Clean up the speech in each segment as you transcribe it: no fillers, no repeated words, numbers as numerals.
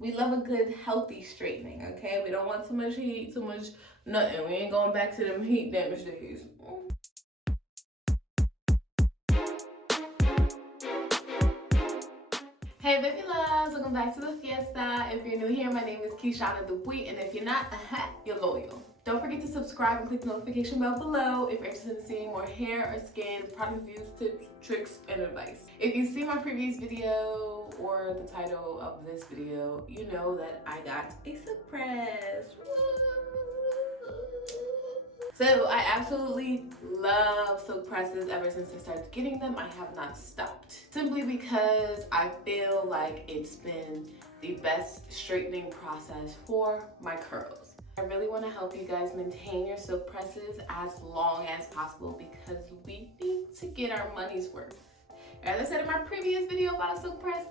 We love a good healthy straightening, okay? We don't want too much heat, too much nothing. We ain't going back to them heat damage days. Hey baby loves, welcome back to the fiesta. If you're new here, my name is Keshana Dupuy, and if you're not, you're loyal. Don't forget to subscribe and click the notification bell below if you're interested in seeing more hair or skin product reviews, tips, tricks, and advice. If you see my previous video or the title of this video, you know that I got a surprise. So I absolutely love silk presses. Ever since I started getting them, I have not stopped. Simply because I feel like it's been the best straightening process for my curls. I really want to help you guys maintain your silk presses as long as possible because we need to get our money's worth. As I said in my previous video about a silk press,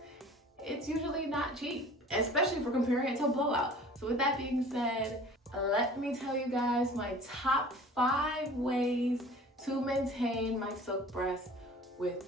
it's usually not cheap, especially if we're comparing it to a blowout. So with that being said, let me tell you guys my top 5 ways to maintain my silk press with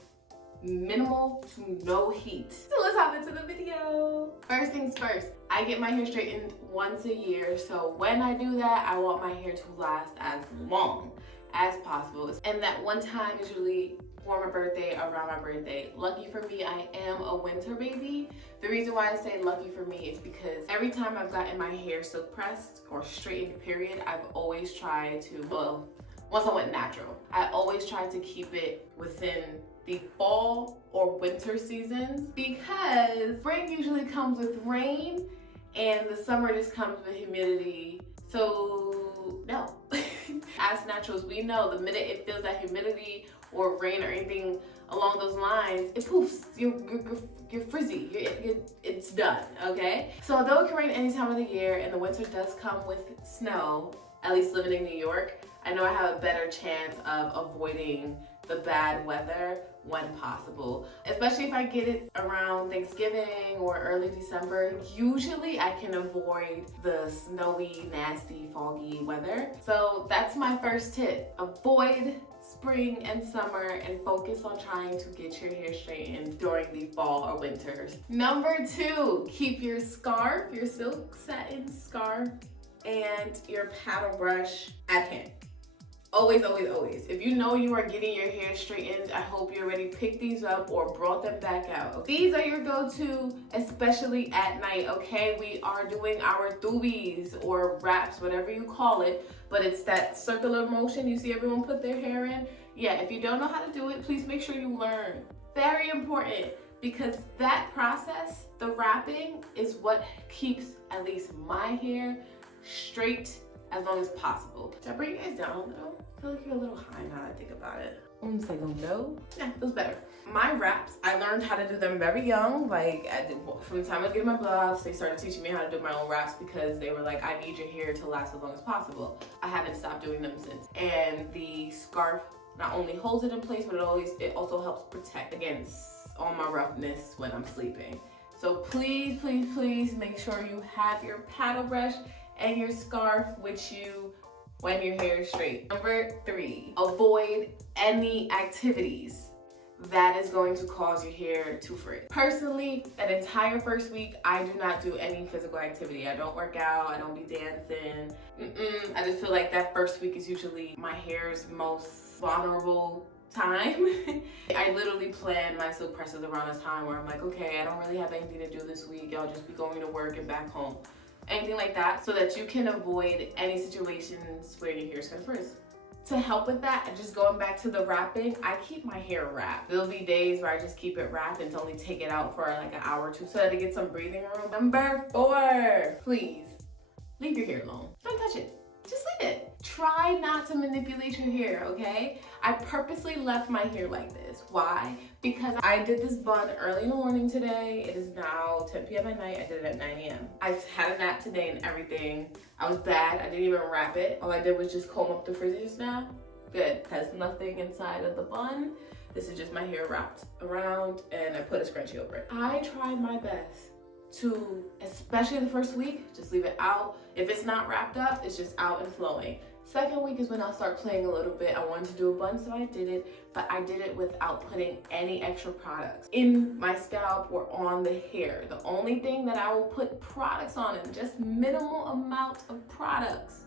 minimal to no heat. So let's hop into the video. First things first, I get my hair straightened once a year. So when I do that, I want my hair to last as long as possible. And that one time is usually for my birthday, around my birthday. Lucky for me, I am a winter baby. The reason why I say lucky for me is because every time I've gotten my hair silk pressed or straightened period, I've always tried to, well, once I went natural, I always tried to keep it within the fall or winter seasons because spring usually comes with rain and the summer just comes with humidity. So no. As naturals, we know the minute it feels that humidity or rain or anything along those lines, it poofs. You're frizzy. It's done, okay? So although it can rain any time of the year and the winter does come with snow, at least living in New York, I know I have a better chance of avoiding the bad weather when possible. Especially if I get it around Thanksgiving or early December, usually I can avoid the snowy, nasty, foggy weather. So that's my first tip. Avoid spring and summer and focus on trying to get your hair straightened during the fall or winters. Number 2, keep your scarf, your silk satin scarf, and your paddle brush at hand. Always, always, always. If you know you are getting your hair straightened, I hope you already picked these up or brought them back out. These are your go-to, especially at night, okay? We are doing our doobies or wraps, whatever you call it, but it's that circular motion. You see everyone put their hair in? Yeah, if you don't know how to do it, please make sure you learn. Very important, because that process, the wrapping, is what keeps at least my hair straight as long as possible. Did I bring you guys down a little? I feel like you're a little high now that I think about it. I'm just like, oh no. Yeah, feels better. My wraps, I learned how to do them very young. Like, from the time I was getting my blowouts, they started teaching me how to do my own wraps because they were like, I need your hair to last as long as possible. I haven't stopped doing them since. And the scarf not only holds it in place, but it also helps protect against all my roughness when I'm sleeping. So please, please, please make sure you have your paddle brush and your scarf with you when your hair is straight. Number 3, avoid any activities that is going to cause your hair to frizz. Personally, that entire first week, I do not do any physical activity. I don't work out, I don't be dancing. I just feel like that first week is usually my hair's most vulnerable time. I literally plan my silk presses around a time where I'm like, okay, I don't really have anything to do this week. I'll just be going to work and back home. Anything like that, so that you can avoid any situations where your hair's gonna frizz. To help with that, and just going back to the wrapping, I keep my hair wrapped. There'll be days where I just keep it wrapped and only take it out for like an hour or two so that it gets some breathing room. Number 4, please leave your hair alone. Don't touch it. Just leave it. Try not to manipulate your hair, okay? I purposely left my hair like this. Why? Because I did this bun early in the morning today. It is now 10 p.m. at night. I did it at 9 a.m. I had a nap today and everything. I was bad. I didn't even wrap it. All I did was just comb up the frizz just now. Good. Has nothing inside of the bun. This is just my hair wrapped around and I put a scrunchie over it. I tried my best to, especially the first week, just leave it out. If it's not wrapped up, it's just out and flowing. Second week is when I'll start playing a little bit. I wanted to do a bun, so I did it, but I did it without putting any extra products in my scalp or on the hair. The only thing that I will put products on, and just minimal amount of products,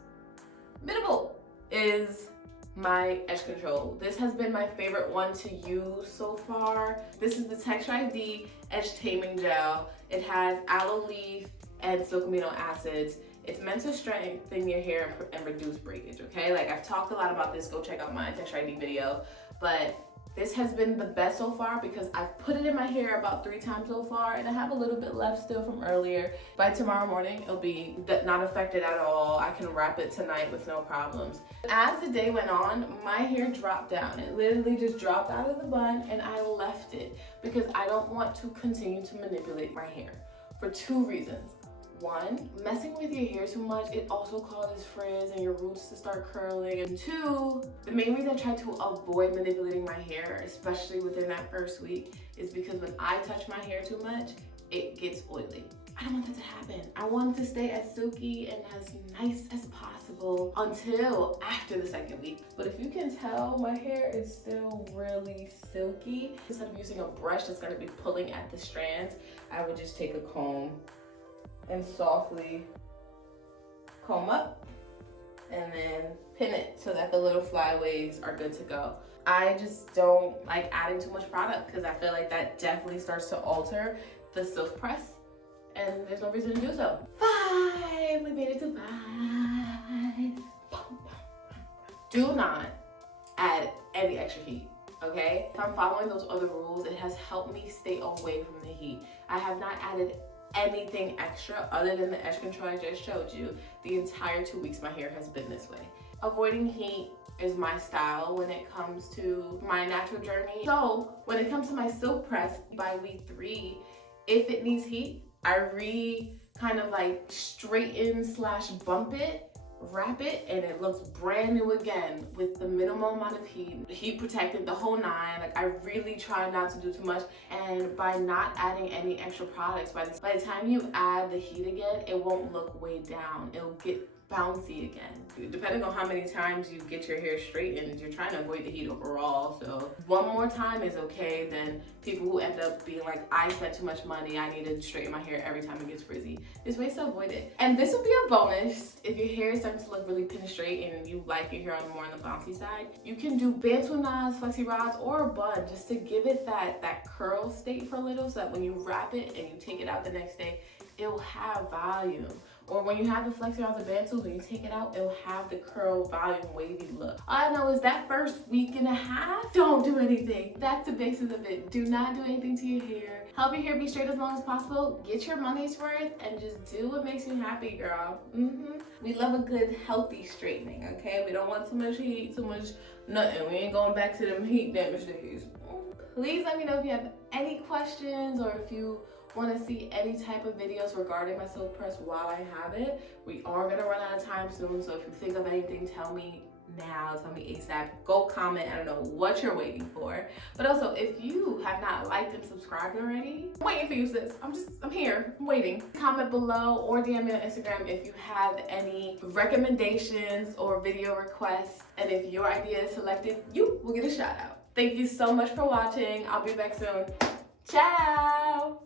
minimal, is my edge control. This has been my favorite one to use so far. This is the Texture ID Edge Taming Gel. It has aloe leaf and silk amino acids. It's meant to strengthen your hair and reduce breakage, okay? Like, I've talked a lot about this. Go check out my Texture ID video. But this has been the best so far because I've put it in my hair about 3 times so far, and I have a little bit left still from earlier. By tomorrow morning, it'll be not affected at all. I can wrap it tonight with no problems. As the day went on, my hair dropped down. It literally just dropped out of the bun, and I left it because I don't want to continue to manipulate my hair for 2 reasons. 1, messing with your hair too much, it also causes frizz and your roots to start curling. And 2, the main reason I try to avoid manipulating my hair, especially within that first week, is because when I touch my hair too much, it gets oily. I don't want that to happen. I want it to stay as silky and as nice as possible until after the second week. But if you can tell, my hair is still really silky. Instead of using a brush that's gonna be pulling at the strands, I would just take a comb and softly comb up and then pin it so that the little flyaways are good to go. I just don't like adding too much product because I feel like that definitely starts to alter the silk press, and there's no reason to do so. 5, we made it to 5. Do not add any extra heat, okay? If I'm following those other rules, it has helped me stay away from the heat. I have not added anything extra other than the edge control I just showed you. The entire 2 weeks my hair has been this way. Avoiding heat is my style when it comes to my natural journey. So when it comes to my silk press, by week 3, if it needs heat, I kind of like straighten / bump it, wrap it, and it looks brand new again with the minimal amount of heat protected, the whole 9. Like, I really try not to do too much, and by not adding any extra products, by the time you add the heat again, it won't look way down. It'll get bouncy again. Depending on how many times you get your hair straightened, you're trying to avoid the heat overall. So 1 more time is okay than people who end up being like, I spent too much money, I need to straighten my hair every time it gets frizzy. There's ways to avoid it. And this will be a bonus if your hair is starting to look really pin straight and you like your hair on more on the bouncy side. You can do bantu knots, flexi rods, or a bun just to give it that curl state for a little, so that when you wrap it and you take it out the next day, it'll have volume. Or when you have the flexi rods and bantus, when you take it out, it'll have the curl, volume, wavy look. All I know is that first week and a half, don't do anything. That's the basis of it. Do not do anything to your hair. Help your hair be straight as long as possible. Get your money's worth and just do what makes you happy, girl. We love a good, healthy straightening, okay? We don't want too much heat, too much nothing. We ain't going back to them heat damage days. Please let me know if you have any questions or if you want to see any type of videos regarding my silk press while I have it. We are gonna run out of time soon, so if you think of anything, tell me now, tell me ASAP. Go comment, I don't know what you're waiting for. But also, if you have not liked and subscribed already, I'm waiting for you, sis. I'm here, I'm waiting. Comment below or DM me on Instagram if you have any recommendations or video requests, and if your idea is selected, you will get a shout out. Thank you so much for watching. I'll be back soon. Ciao!